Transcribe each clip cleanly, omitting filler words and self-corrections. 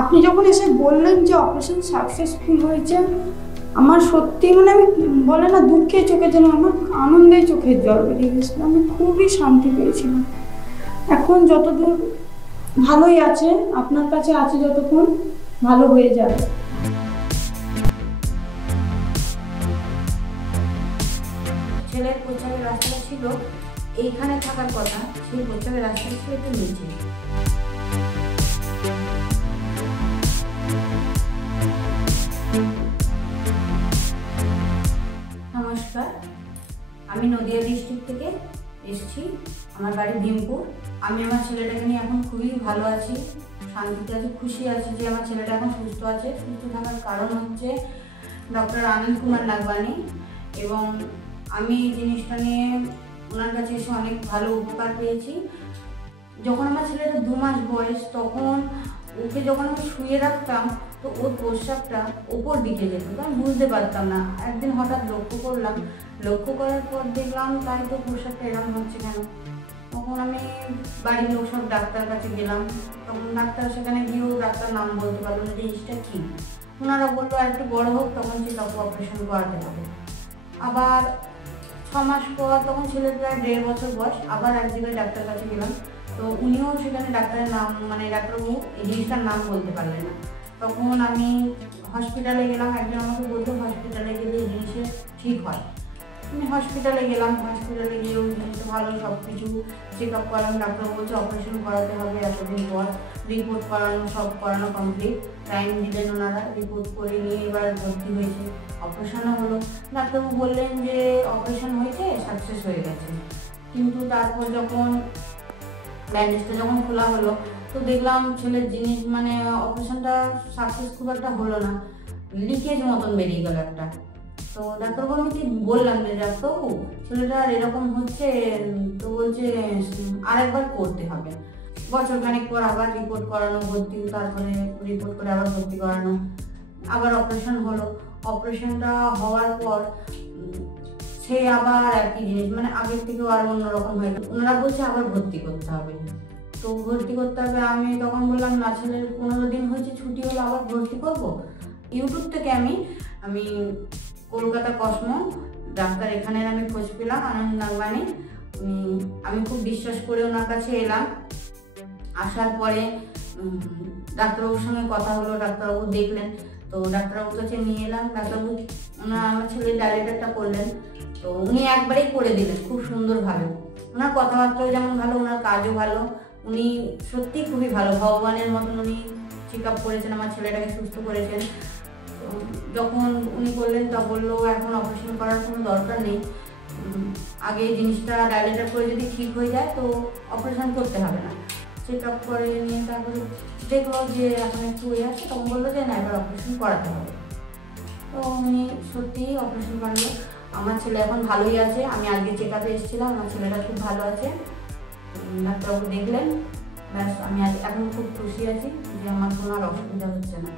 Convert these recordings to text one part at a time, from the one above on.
আপনি যখন এসে বললেন যে অপারেশন সাকসেসফুল হয়েছে, আমার সত্যি আমি বলে না দুঃখে চোখে যেন আমার আনন্দে চোখের জল বেরিয়ে গেছিল। আমি খুবই শান্তি পেয়েছিলাম। এখন যতদূর ভালোই আছে, আপনার কাছে আছে, যতক্ষণ ভালো হয়ে যাবে। ছেলের প্রচারের রাস্তা ছিল এইখানে থাকার কথা, সেই প্রচারের রাস্তা ছিল একটু নিচে। নমস্কার, আমি নদিয়া ডিস্ট্রিক্ট থেকে এসেছি। আমার বাড়ি ভীমপুর। আমি আমার ছেলেটাকে নিয়ে এখন খুবই ভালো আছি, শান্তিতে আছি, খুশি আছি যে আমার ছেলেটা এখন সুস্থ আছে। সুস্থ থাকার কারণ হচ্ছে ডক্টর আনন্দ কুমার নাগবানি, এবং আমি এই জিনিসটা নিয়ে ওনার কাছে এসে অনেক ভালো উপকার পেয়েছি। যখন আমার ছেলেটা 2 মাস বয়স, তখন ওকে যখন আমি শুয়ে রাখতাম তো ওর প্রস্রাবটা ওপর দিকে যেত, তো আমি বুঝতে পারতাম না। একদিন হঠাৎ লক্ষ্য করার পর দেখলাম তাই তো প্রস্রাবটা এরকম হচ্ছে কেন। তখন আমি বাড়ির লোক সব ডাক্তার কাছে গেলাম। তখন ডাক্তার সেখানে গিয়েও ডাক্তার নাম বলতে পারলো না জিনিসটা কী। ওনারা বললো একটু বড় হোক, তখন চেকআপ অপারেশন করাতে হবে। আবার 6 মাস পর, তখন ছেলের প্রায় 1.5 বছর বয়স, আবার এক জায়গায় ডাক্তার কাছে গেলাম। তো উনিও সেখানে ডাক্তারের নাম ডাক্তারবাবু এই জিনিসটার নাম বলতে পারলেন না। তখন আমি হসপিটালে গেলাম। একজন আমাকে বলতো হসপিটালে গেলে এই জিনিসের ঠিক হয়। আমি হসপিটালে গেলাম। হসপিটালে গিয়ে ওই জিনিসটা ভালো, সব কিছু চেক আপ করালাম। ডাক্তারবাবু বলছে অপারেশন করাতে হবে এতদিন পর। রিপোর্ট সব করানো কমপ্লিট। টাইম দিলেন ওনারা, রিপোর্ট করে নিয়ে এবার ভর্তি হয়েছে। অপারেশনও হলো। ডাক্তারবাবু বললেন যে অপারেশন হয়েছে, সাকসেস হয়ে গেছে। কিন্তু তারপর যখন ব্যান্ডেজটা যখন খোলা হলো, তো দেখলাম ছেলের জিনিস অপারেশনটা সাকসেস খুব একটা হলো না, লিকেজ মতন বেরিয়ে গেল একটা। তো ডাক্তারবাবু আমি বললাম যে ডাক্তারবাবু ছেলেটার এরকম হচ্ছে, তো বলছে আরেকবার করতে হবে। বছর খানেক পর আবার রিপোর্ট করানো, ভর্তি, তারপরে রিপোর্ট করে আবার ভর্তি করানো, আবার অপারেশন হলো। অপারেশনটা হওয়ার পর সে আবার একই জিনিস, আগের থেকেও আর অন্যরকম হয়ে গেল। ওনারা বলছে আবার ভর্তি করতে হবে। তো ভর্তি করতে হবে। আমি তখন বললাম না, ছেলের 15 দিন হয়েছে, ছুটি হলো, আবার ভর্তি করবো। ইউটিউব থেকে আমি কলকাতা কসমো ডাক্তার, এখানের আমি খোঁজ পেলাম আনন্দ নাগবানি। আমি খুব বিশ্বাস করে ওনার কাছে এলাম। আসার পরে ডাক্তারবাবুর সঙ্গে কথা হলো, ডাক্তারবাবু দেখলেন। তো ডাক্তারবাবুর কাছে নিয়ে এলাম। ডাক্তারবাবু আমার ছেলের ডায়ালিটারটা করলেন। তো উনি একবারেই করে দিলেন খুব সুন্দরভাবে। ওনার কথাবার্তাও যেমন ভালো, ওনার কাজও ভালো। উনি সত্যি খুবই ভালো, ভগবানের মতন উনি চেক আপ করেছেন, আমার ছেলেটাকে সুস্থ করেছেন। যখন উনি করলেন তা বললো এখন অপারেশন করার কোনো দরকার নেই, আগে জিনিসটা ডায়ালিটার করে যদি ঠিক হয়ে যায় তো অপারেশন করতে হবে না। চেক আপ করে নিয়ে তারপরে দেখলো যে এখন একটু হয়ে আছে, তখন বললো যে না, এবার অপারেশন করাতে হবে। তো উনি সত্যিই অপারেশন করলো। আমার ছেলে এখন ভালোই আছে। আমি আজকে চেক আপে এসেছিলাম, আমার ছেলেটা খুব ভালো আছে। ডাক্তারবাবু দেখলেন, ব্যাস আমি এখন খুব খুশি আছি যে আমার কোনো আর অসুবিধা হচ্ছে না।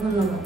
ধন্যবাদ।